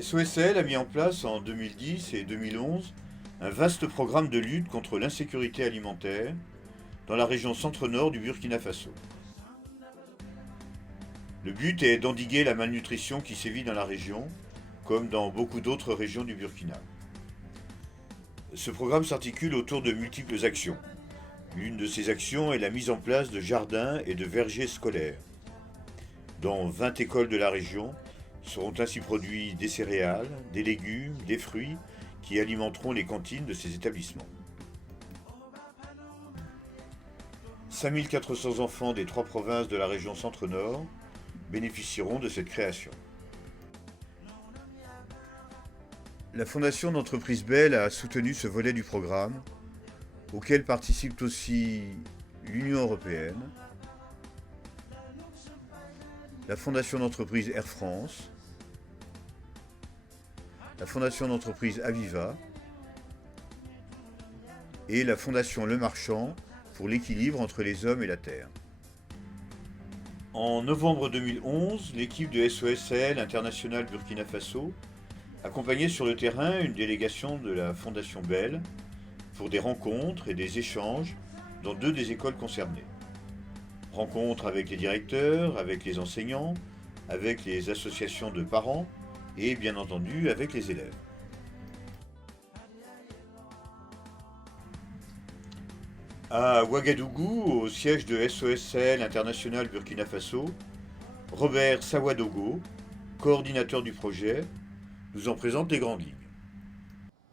SOSL a mis en place en 2010 et 2011 un vaste programme de lutte contre l'insécurité alimentaire dans la région centre-nord du Burkina Faso. Le but est d'endiguer la malnutrition qui sévit dans la région, comme dans beaucoup d'autres régions du Burkina. Ce programme s'articule autour de multiples actions. L'une de ces actions est la mise en place de jardins et de vergers scolaires. Dans 20 écoles de la région seront ainsi produits des céréales, des légumes, des fruits qui alimenteront les cantines de ces établissements. 5400 enfants des 3 provinces de la région Centre-Nord bénéficieront de cette création. La fondation d'entreprise Bell a soutenu ce volet du programme, auquel participent aussi l'Union européenne, la fondation d'entreprise Air France, la fondation d'entreprise Aviva et la fondation Le Marchand pour l'équilibre entre les hommes et la terre. En novembre 2011, l'équipe de SOSL International Burkina Faso accompagnait sur le terrain une délégation de la Fondation Bell pour des rencontres et des échanges dans 2 des écoles concernées. Rencontres avec les directeurs, avec les enseignants, avec les associations de parents et bien entendu avec les élèves. À Ouagadougou, au siège de SOSL International Burkina Faso, Robert Sawadogo, coordinateur du projet, nous en présente les grandes lignes.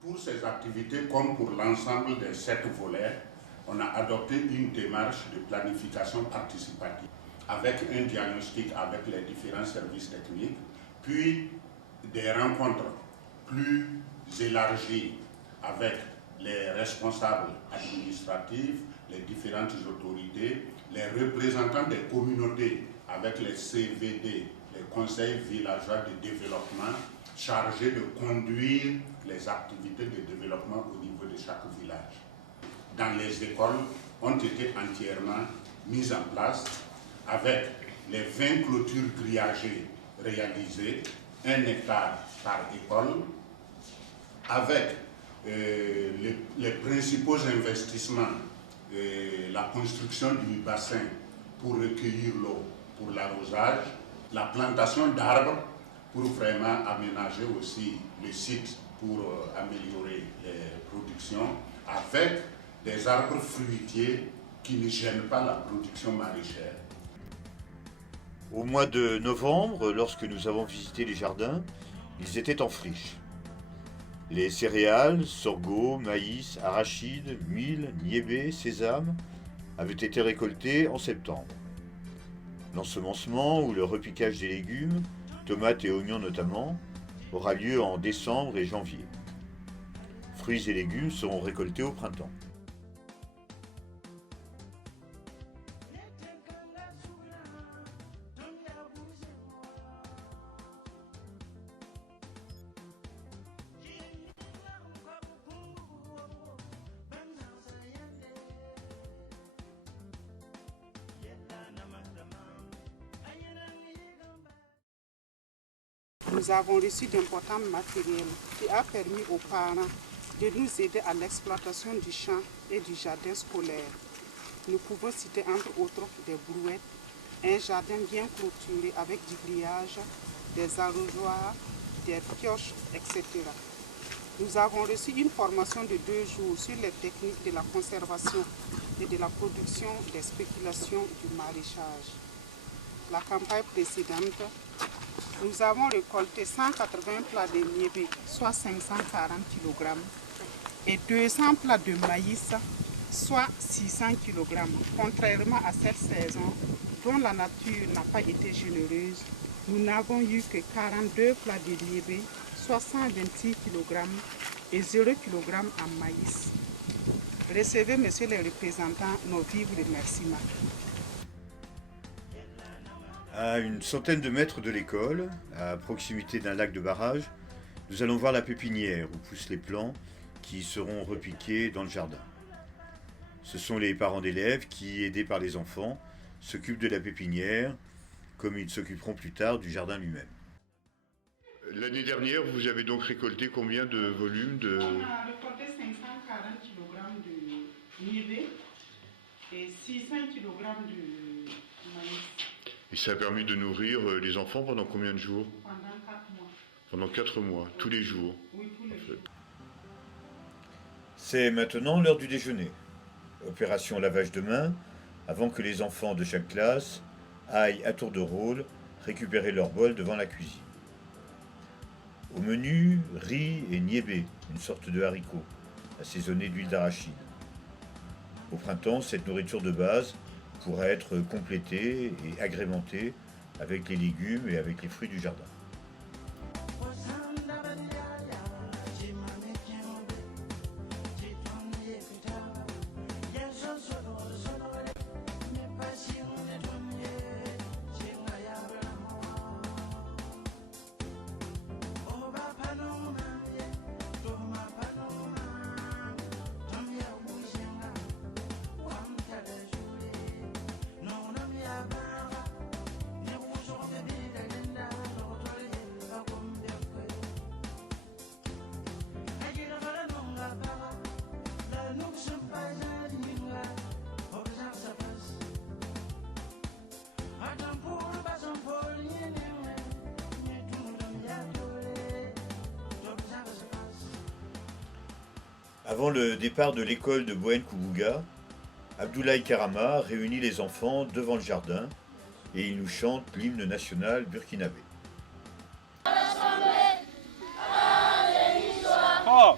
Pour ces activités, comme pour l'ensemble des 7 volets, on a adopté une démarche de planification participative avec un diagnostic avec les différents services techniques, puis des rencontres plus élargies avec les responsables administratifs, les différentes autorités, les représentants des communautés avec les CVD, les conseils villageois de développement, chargés de conduire les activités de développement au niveau de chaque village. Dans les écoles ont été entièrement mises en place avec les 20 clôtures grillagées réalisées, 1 hectare par école, avec les principaux investissements, la construction du bassin pour recueillir l'eau pour l'arrosage, la plantation d'arbres pour vraiment aménager aussi le site pour améliorer les productions, avec des arbres fruitiers qui ne gênent pas la production maraîchère. Au mois de novembre, lorsque nous avons visité les jardins, ils étaient en friche. Les céréales, sorgho, maïs, arachides, mil, niébé, sésame avaient été récoltés en septembre. L'ensemencement ou le repiquage des légumes, tomates et oignons notamment, aura lieu en décembre et janvier. Fruits et légumes seront récoltés au printemps. Nous avons reçu d'importants matériels qui a permis aux parents de nous aider à l'exploitation du champ et du jardin scolaire. Nous pouvons citer entre autres des brouettes, un jardin bien clôturé avec du grillage, des arrosoirs, des pioches, etc. Nous avons reçu une formation de 2 jours sur les techniques de la conservation et de la production des spéculations du maraîchage. La campagne précédente, nous avons récolté 180 plats de niébé, soit 540 kg, et 200 plats de maïs, soit 600 kg. Contrairement à cette saison, dont la nature n'a pas été généreuse, nous n'avons eu que 42 plats de niébé, soit 126 kg, et 0 kg en maïs. Recevez, messieurs les représentants, nos vifs remerciements. À une centaine de mètres de l'école, à proximité d'un lac de barrage, nous allons voir la pépinière où poussent les plants qui seront repiqués dans le jardin. Ce sont les parents d'élèves qui, aidés par les enfants, s'occupent de la pépinière, comme ils s'occuperont plus tard du jardin lui-même. L'année dernière, vous avez donc récolté combien de volumes de... On a récolté 540 kg de niébé et 600 kg de maïs. Et ça a permis de nourrir les enfants pendant combien de jours? Pendant 4 mois. Pendant 4 mois, oui. Tous les jours. Oui, tous les jours. C'est maintenant l'heure du déjeuner. Opération lavage de mains, avant que les enfants de chaque classe aillent à tour de rôle récupérer leur bol devant la cuisine. Au menu, riz et niébé, une sorte de haricot, assaisonné d'huile d'arachide. Au printemps, cette nourriture de base pourra être complétée et agrémentée avec les légumes et avec les fruits du jardin. Avant le départ de l'école de Boen-Koubouga, Abdoulaye Karama réunit les enfants devant le jardin et il nous chante l'hymne national burkinabé. Oh.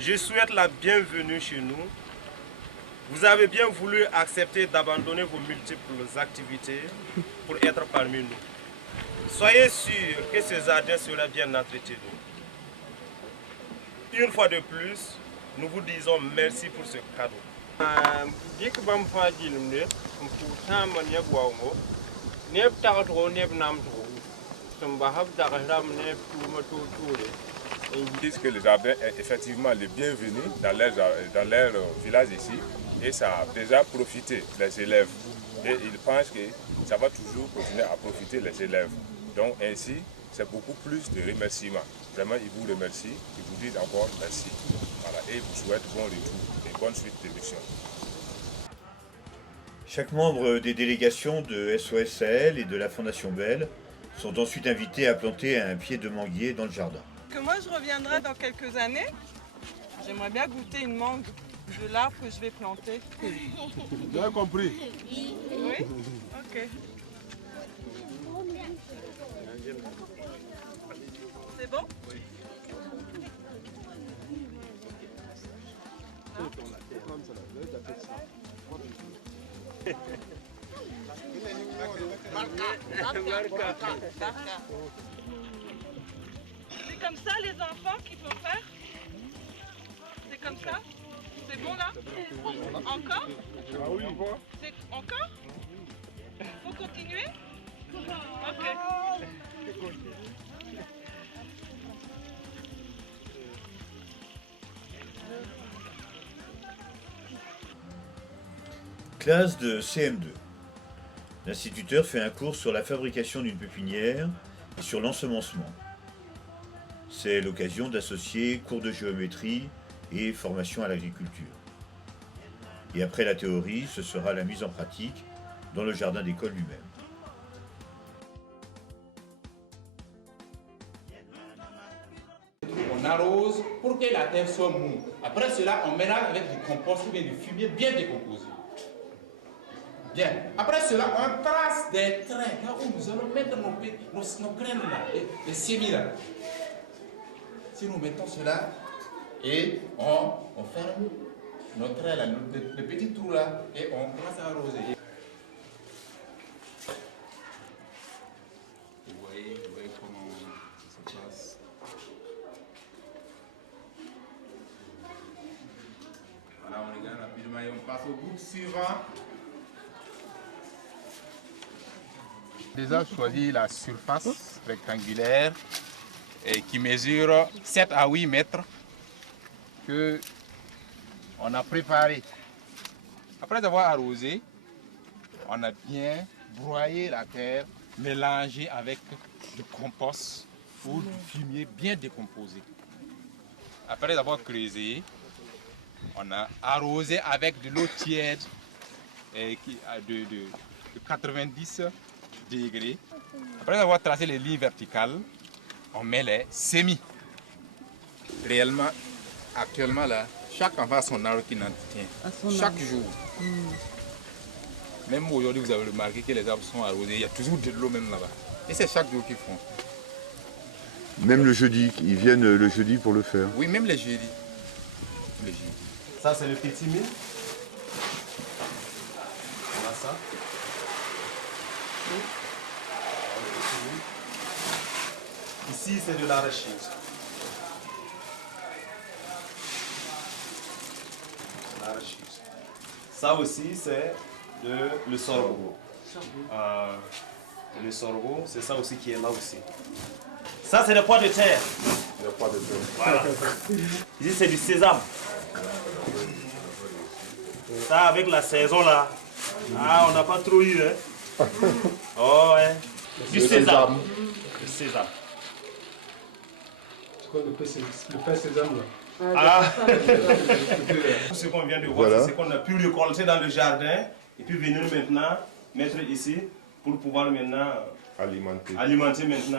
Je souhaite la bienvenue chez nous. Vous avez bien voulu accepter d'abandonner vos multiples activités pour être parmi nous. Soyez sûrs que ce jardin sera bien entretenu. Une fois de plus, nous vous disons merci pour ce cadeau. Ils disent que le jardin est effectivement le bienvenu dans leur village ici et ça a déjà profité les élèves. Et ils pensent que ça va toujours continuer à profiter les élèves. Donc ainsi, c'est beaucoup plus de remerciements. Vraiment, ils vous remercient, ils vous disent encore merci. Voilà, et ils vous souhaitent bon retour et bonne suite de mission. Chaque membre des délégations de SOS Sahel et de la Fondation Bell sont ensuite invités à planter un pied de manguier dans le jardin. Que moi je reviendrai dans quelques années, j'aimerais bien goûter une mangue de l'arbre que je vais planter. Vous avez compris? Oui? Ok. C'est bon? Oui. C'est comme ça les enfants qu'il faut faire? C'est comme ça? C'est bon là? Encore? Ah oui, encore? C'est encore? Faut continuer? Ok. Classe de CM2. L'instituteur fait un cours sur la fabrication d'une pépinière et sur l'ensemencement. C'est l'occasion d'associer cours de géométrie et formation à l'agriculture. Et après la théorie, ce sera la mise en pratique dans le jardin d'école lui-même. On arrose pour que la terre soit mou. Après cela, on mélange avec du compost ou bien du fumier bien décomposé. Bien. Après cela, on trace des traits là où nous allons mettre nos graines là, les semis là. Si nous mettons cela et on ferme notre trait là, le petit trou là, et on commence à arroser. Vous voyez comment ça se passe. Voilà, on regarde rapidement et on passe au bout suivant. Déjà choisi la surface rectangulaire et qui mesure 7 à 8 mètres que on a préparé. Après avoir arrosé, on a bien broyé la terre, mélangé avec du compost ou du fumier bien décomposé. Après avoir creusé, on a arrosé avec de l'eau tiède de 90 degrés. Après avoir tracé les lignes verticales, on met les semis. Réellement, actuellement là, chaque enfant a son arbre qui n'entretient. Chaque jour. Même aujourd'hui, vous avez remarqué que les arbres sont arrosés. Il y a toujours de l'eau même là-bas. Et c'est chaque jour qu'ils font. Même le jeudi, ils viennent le jeudi pour le faire. Oui, même les jeudis. Ça, c'est le petit mil. On a ça. Ici, c'est de l'arachide. Ça aussi, c'est le sorgho. Le sorgho, c'est ça aussi qui est là aussi. Ça, c'est le pois de terre. Le pois de terre. Voilà. Ici, c'est du sésame. Ça, avec la saison là, on n'a pas trop eu. Hein. Oh, ouais. Du sésame. Du sésame. C'est quoi le pain sésame là? Ah. Tout ce qu'on vient de voir, Voilà. c'est ce qu'on a pu récolter dans le jardin et puis venir maintenant mettre ici pour pouvoir maintenant alimenter maintenant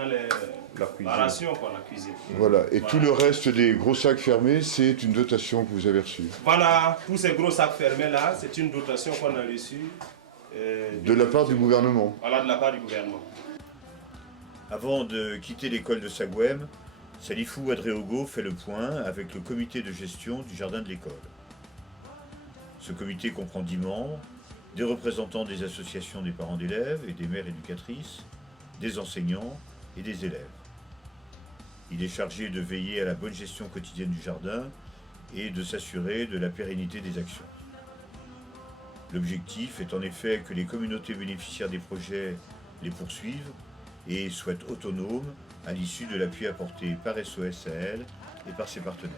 la ration, quoi, la cuisine. Voilà, et tout le reste des gros sacs fermés, c'est une dotation que vous avez reçue. Voilà, tous ces gros sacs fermés là, c'est une dotation qu'on a reçue. De la part du gouvernement. Voilà, de la part du gouvernement. Avant de quitter l'école de Sagouem, Salifou Adréogo fait le point avec le comité de gestion du jardin de l'école. Ce comité comprend 10 membres, des représentants des associations des parents d'élèves et des mères éducatrices, des enseignants et des élèves. Il est chargé de veiller à la bonne gestion quotidienne du jardin et de s'assurer de la pérennité des actions. L'objectif est en effet que les communautés bénéficiaires des projets les poursuivent et soient autonomes à l'issue de l'appui apporté par SOS Sahel et par ses partenaires.